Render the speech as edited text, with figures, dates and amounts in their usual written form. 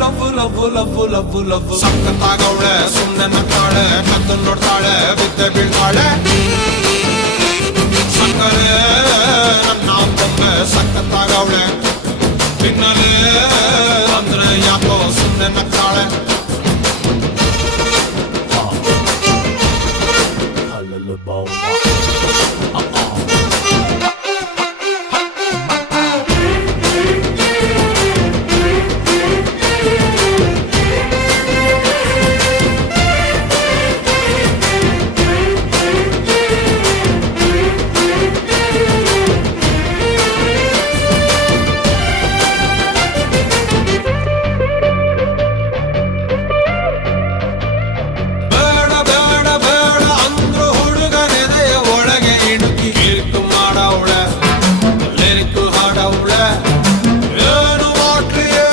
love love love love love ಸಕ್ಕತ್ತಾಗವಳೆ ಸುಮ್ನೆ ನಗ್ತಾಳೆ ಕದ್ದು ನೋಡ್ತಾಳೆ ಬಿದ್ದೆ ಬೀಳ್ತಾಳೆ ಸಕ್ಕರೆ ನನ್ನ ಬೊಮ್ಮೆ ಸಕ್ಕತ್ತಾಗವಳೆ ತಿನ್ನಲೇ